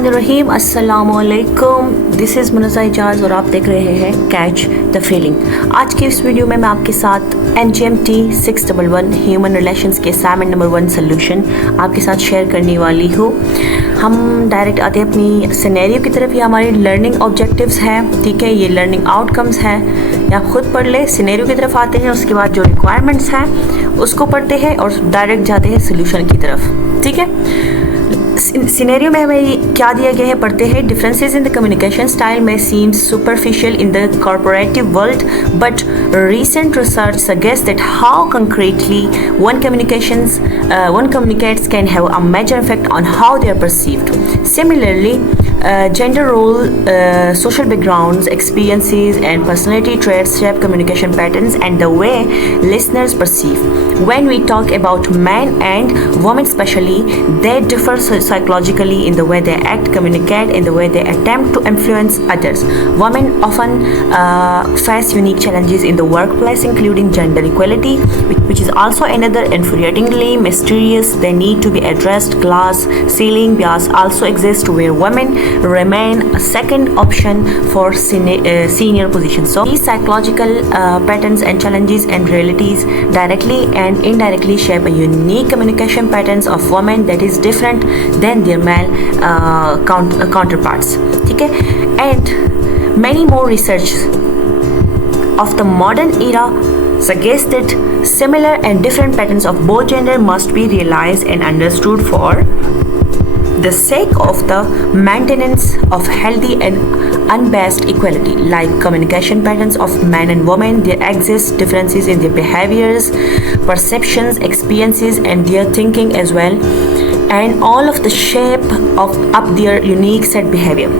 बिस्मिल्लाहिर्रहमानिर्रहीम। अस्सलामुअलैकुम। This is Munazza Ejaz और आप देख रहे हैं कैच द फीलिंग। आज की इस वीडियो में मैं आपके साथ NGMT 611 ह्यूमन रिलेशंस के असाइनमेंट नंबर 1 सोल्यूशन आपके साथ शेयर करने वाली हूँ। हम डायरेक्ट आते हैं अपनी सिनेरियो की तरफ। ये हमारे लर्निंग ऑब्जेक्टिव्स हैं, ठीक है, ये लर्निंग आउटकम्स हैं, ये आप खुद पढ़ लें। सिनेरियो की तरफ आते हैं, उसके बाद जो रिक्वायरमेंट्स हैं उसको पढ़ते हैं और डायरेक्ट जाते हैं सोल्यूशन की तरफ, ठीक है। सिनेरियो में हमें क्या दिया गया है, पढ़ते हैं। Differences in the communication style में seem superficial in the corporative world, but recent research suggests that how concretely one communicates can have a major effect on how they are perceived. Similarly, gender role, social backgrounds, experiences, and personality traits shape communication patterns and the way listeners perceive. When we talk about men and women especially, they differ psychologically in the way they act, communicate, and the way they attempt to influence others. Women often face unique challenges in the workplace, including gender equality, which is also another infuriatingly mysterious. They need to be addressed. Glass ceiling bias also exists, where women remain a second option for senior positions. So these psychological patterns and challenges and realities directly and indirectly shape a unique communication patterns of women that is different than their male counterparts. ठीक है? And many more research of the modern era suggests that similar and different patterns of both gender must be realized and understood for the sake of the maintenance of healthy and unbiased equality. Like communication patterns of men and women, there exist differences in their behaviors, perceptions, experiences, and their thinking as well, and all of the shape of up their unique set behavior.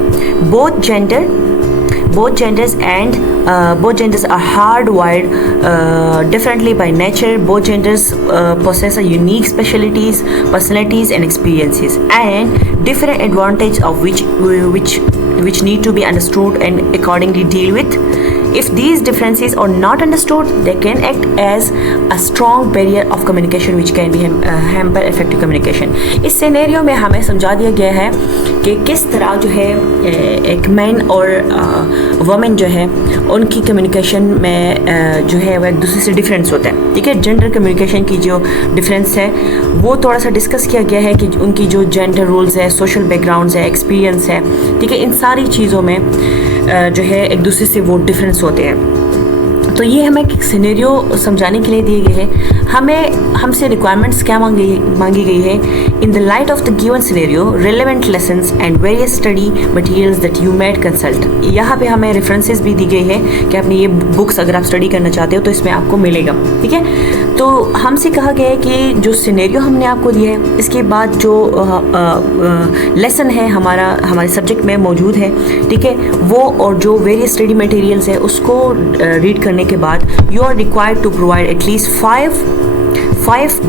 Both genders are hardwired differently by nature. Both genders possess a unique specialties, personalities, and experiences, and different advantages of which need to be understood and accordingly deal with. If these differences are not understood, they can act as a strong barrier of communication which can be hamper effective communication. इस scenario में हमें समझा दिया गया है कि किस तरह जो है एक मैन और वुमेन जो है उनकी कम्युनिकेशन में जो है वो एक दूसरे से डिफरेंस होता है, ठीक है। जेंडर कम्युनिकेशन की जो डिफरेंस है वो थोड़ा सा डिस्कस किया गया है कि उनकी जो जेंडर रोल्स है, सोशल बैकग्राउंड्स है, एक्सपीरियंस है, ठीक है, इन सारी चीज़ों में जो है एक दूसरे से वो डिफरेंस होते हैं। तो ये हमें एक सिनेरियो समझाने के लिए दिए गए हैं। हमसे रिक्वायरमेंट्स क्या मांगी गई है। In the light of the given scenario, relevant lessons and various study materials that you mad consult. यहाँ पे हमें रेफरेंसेस भी दी गई है कि आपने ये बुक्स अगर आप स्टडी करना चाहते हो तो इसमें आपको मिलेगा, ठीक है। तो हमसे कहा गया है कि जो सिनेरियो हमने आपको दिया है इसके बाद जो लेसन है हमारे सब्जेक्ट में मौजूद है, ठीक है, वो और जो वेरियस स्टडी मटेरियल्स है उसको रीड करने के बाद you are required to provide at least five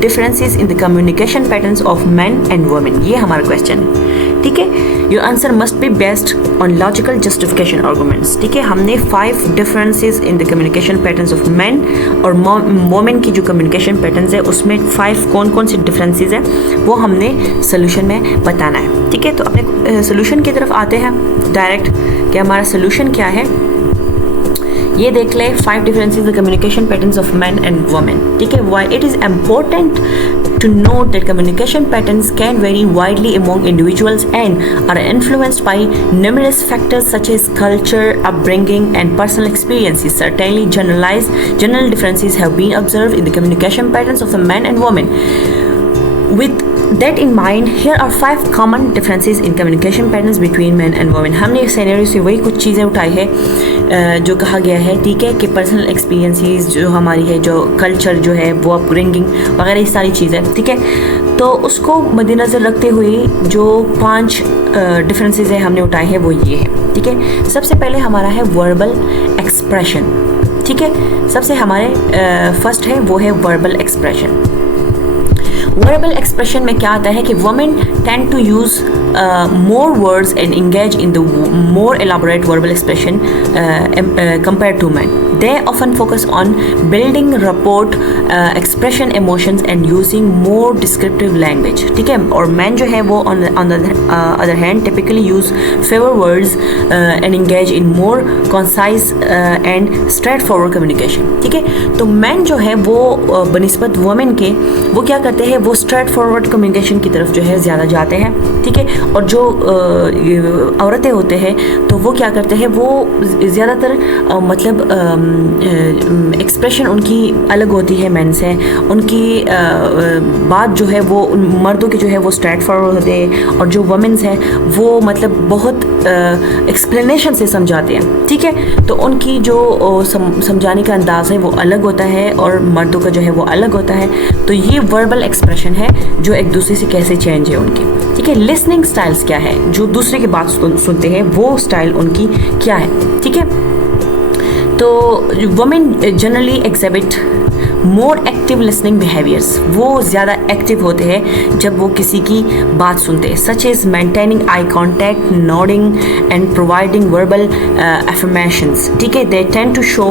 differences in the communication patterns of man and women. ये हमारा क्वेश्चन है, ठीक है। Your answer must be based on logical justification arguments, ठीक है। हमने 5 differences in the communication patterns of man और women की जो कम्युनिकेशन पैटर्न्स है उसमें 5 कौन से डिफरेंसेस है वो हमने सोल्यूशन में बताना है, ठीक है। तो अपने सोल्यूशन की तरफ आते हैं डायरेक्ट कि हमारा सोल्यूशन क्या है। ये देख ले 5 differences in communication patterns of men and women, ठीक है। Why it is important to note that communication patterns can vary widely among individuals and are influenced by numerous factors such as culture, upbringing, and personal experiences. Certainly, general differences have been observed in the communication patterns of the men and women. With that in mind, here are 5 common differences in communication patterns between men and women. हमने scenario से वही कुछ चीज़ें उठाई है जो कहा गया है, ठीक है, कि पर्सनल एक्सपीरियंसेस जो हमारी है, जो कल्चर जो है, वो अपब्रिंगिंग वगैरह ये सारी चीज़ें, ठीक है। तो उसको मद्देनज़र रखते हुए जो 5 डिफरेंसेस है हमने उठाए हैं वो ये है, ठीक है। सबसे पहले हमारा है वर्बल एक्सप्रेशन, ठीक है। सबसे हमारे फर्स्ट है वो है वर्बल एक्सप्रेशन। वर्बल एक्सप्रेशन में क्या आता है कि women tend to use more words and engage in the more elaborate verbal expression compared to men. they often focus on building rapport, expression emotions and using more descriptive language. ठीक है, और men जो है वो on the other hand typically use fewer words and engage in more concise and straightforward communication. ठीक है, तो men जो है वो बनिस्बत women के वो क्या करते हैं, वो straightforward communication की तरफ जो है ज़्यादा जाते हैं. ठीक है, और जो औरतें होते हैं तो वो क्या करते हैं, वो ज़्यादातर मतलब एक्सप्रेशन उनकी अलग होती है मेन से. उनकी बात जो है वो मर्दों के जो है वो स्ट्रेट फॉरवर्ड होते हैं, और जो वमेंस हैं वो मतलब बहुत एक्सप्लेनेशन से समझाते हैं. ठीक है, तो उनकी जो समझाने का अंदाज़ है वो अलग होता है और मर्दों का जो है वो अलग होता है. तो ये वर्बल एक्सप्रेशन है जो एक दूसरे से कैसे चेंज है उनकी. ठीक है, लिसनिंग स्टाइल्स क्या है, जो दूसरे की बात सुनते हैं वो स्टाइल उनकी क्या है. ठीक है, तो women generally exhibit more active listening behaviours. वो ज़्यादा एक्टिव होते हैं जब वो किसी की बात सुनते हैं, such is maintaining eye contact, nodding and providing verbal affirmations. ठीक है, they tend to show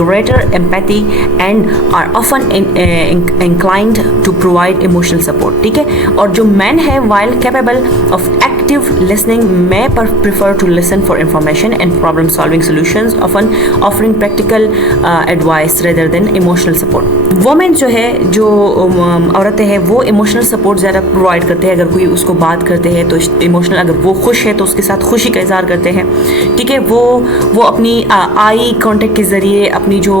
greater empathy and are often inclined to provide emotional support. ठीक है, और जो मैन है while capable of active listening may prefer to listen for information and problem solving solutions, often offering practical advice rather than emotional support. Women जो है, जो औरतें हैं वो इमोशनल सपोर्ट ज़्यादा प्रोवाइड करते हैं. अगर कोई उसको बात करते हैं तो इमोशनल, अगर वो खुश है तो उसके साथ खुशी का इजहार करते हैं. ठीक है, वो अपनी आई कांटेक्ट के ज़रिए, अपनी जो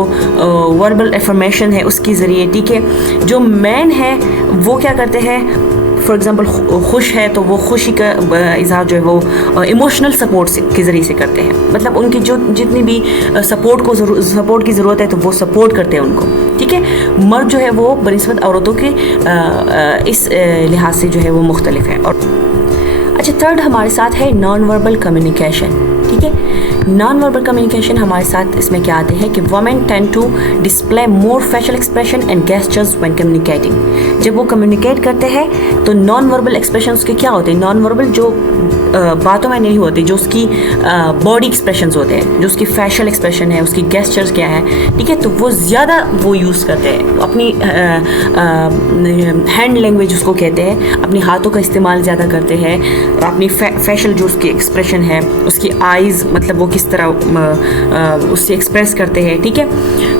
वर्बल एफर्मेशन है उसके ज़रिए. ठीक है, जो मैन है वो क्या करते हैं, फॉर एग्ज़ाम्पल खुश है तो वो खुशी का इजहार जो है वो इमोशनल सपोर्ट के ज़रिए से करते हैं. मतलब उनकी जो जितनी भी सपोर्ट की ज़रूरत है तो वो सपोर्ट करते हैं उनको. ठीक है, मर्द जो है वो बनिस्बत औरतों के इस लिहाज से जो है वो मुख्तलिफ है. और अच्छा, थर्ड हमारे साथ है नॉन वर्बल कम्युनिकेशन. ठीक है, नॉन वर्बल कम्युनिकेशन हमारे साथ इसमें क्या आते हैं कि women tend to display more facial expression and gestures when communicating. जब वो कम्युनिकेट करते हैं तो नॉन वर्बल एक्सप्रेशन उसके क्या होते हैं, नॉन वर्बल जो बातों में नहीं होती, जो उसकी बॉडी एक्सप्रेशंस होते हैं, जो उसकी फेशियल एक्सप्रेशन है, उसकी गेस्चर्स क्या है. ठीक है, तो वो ज़्यादा वो यूज़ करते हैं, अपनी हैंड लैंग्वेज उसको कहते हैं, अपने हाथों का इस्तेमाल ज़्यादा करते हैं. अपनी फेशियल जो उसकी एक्सप्रेशन है, उसकी आइज़ मतलब वो किस तरह उससे एक्सप्रेस करते हैं. ठीक है,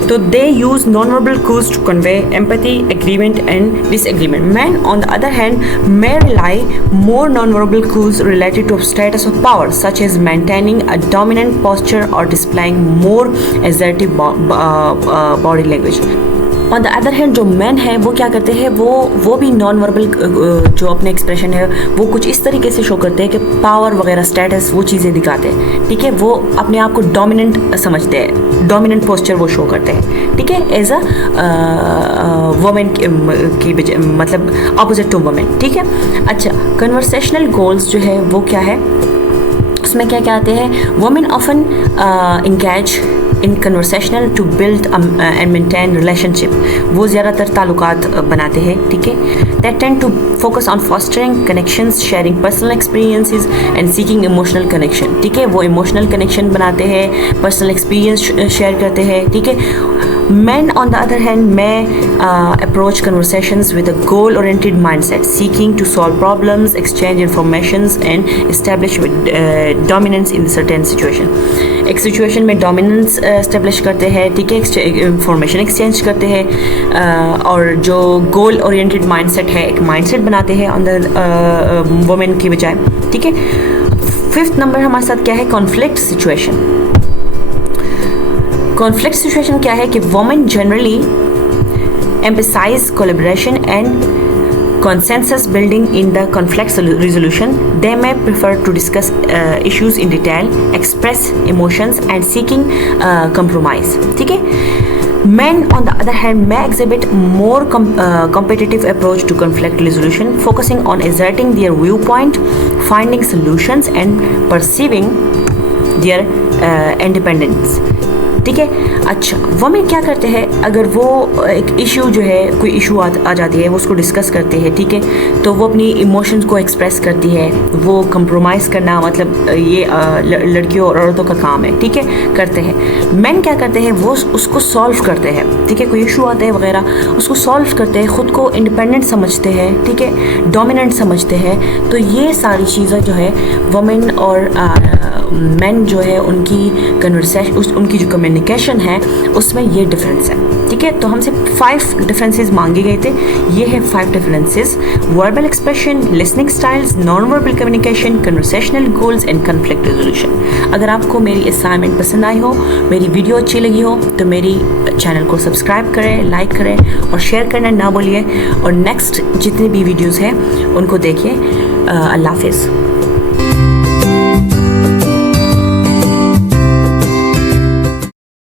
तो they use non verbal cues to convey empathy, agreement and disagreement. Man on the other hand may rely more non-verbal cues related to status of power, such as maintaining a dominant posture or displaying more assertive body language. On the other hand जो man है वो क्या करते हैं, वो भी non verbal जो अपने एक्सप्रेशन है वो कुछ इस तरीके से शो करते हैं कि पावर वगैरह, स्टेटस, वो चीज़ें दिखाते हैं. ठीक है, वो अपने आप को डोमिनेंट समझते हैं, डोमिनेंट पोस्चर वो शो करते हैं. ठीक है, एज अ वुमेन की मतलब अपोजिट टू वुमेन. ठीक है, अच्छा, कन्वर्सेशनल गोल्स जो है वो क्या है, उसमें क्या क्या आते हैं. Women often engage in conversational to build and maintain relationship. वो ज़्यादातर ताल्लुकात बनाते हैं. ठीक है, that tend to focus on fostering connections, sharing personal experiences and seeking emotional connection. ठीक है, वो इमोशनल कनेक्शन बनाते हैं, पर्सनल एक्सपीरियंस शेयर करते हैं. ठीक है, men on the other hand may approach conversations with a goal-oriented mindset, seeking to solve problems, exchange informations and establish dominance in certain situation. एक सिचुएशन में डोमिनेंस एस्टेब्लिश करते हैं. ठीक है, इंफॉर्मेशन एक्सचेंज करते हैं, और जो गोल ओरिएंटेड माइंडसेट है, एक माइंडसेट बनाते हैं ऑन द वुमेन की बजाय. ठीक है, फिफ्थ नंबर हमारे साथ क्या है, कॉन्फ्लिक्ट सिचुएशन. कॉन्फ्लिक्ट सिचुएशन क्या है कि women generally emphasize collaboration and consensus building in the conflict resolution. They may prefer to discuss issues in detail, express emotions and seeking compromise. ठीक है, men on the other hand may exhibit more competitive approach to conflict resolution, focusing on asserting their viewpoint, finding solutions and perceiving their independence. ठीक है। अच्छा, women क्या करते हैं, अगर वो एक इशू जो है, कोई इशू आ जाती है, वो उसको डिस्कस करते हैं, ठीक है, तो वो अपनी इमोशंस को एक्सप्रेस करती है। वो कंप्रोमाइज़ करना मतलब ये लड़कियों और औरतों का काम है, ठीक है, करते हैं। मेन क्या करते हैं, वो उसको सॉल्व करते हैं, ठीक है, कोई इशू आता है वगैरह उसको सॉल्व करते हैं, ख़ुद को इंडिपेंडेंट समझते हैं, ठीक है, डोमिनेंट समझते हैं। तो ये सारी चीज़ें जो है वमेन और मेन जो है उनकी उनकी जो कम्युनिकेशन है उसमें ये डिफरेंस है, ठीक है। तो हमसे 5 डिफरेंसेस मांगे गए थे, ये है 5 differences: verbal expression, listening styles, non verbal communication, conversational goals and conflict resolution. अगर आपको मेरी असाइनमेंट पसंद आई हो, मेरी वीडियो अच्छी लगी हो, तो मेरी चैनल को सब्सक्राइब करें, लाइक करें और शेयर करना ना भूलिए। और नेक्स्ट जितनी भी वीडियोज़ हैं उनको देखिए। अल्लाह हाफिज़।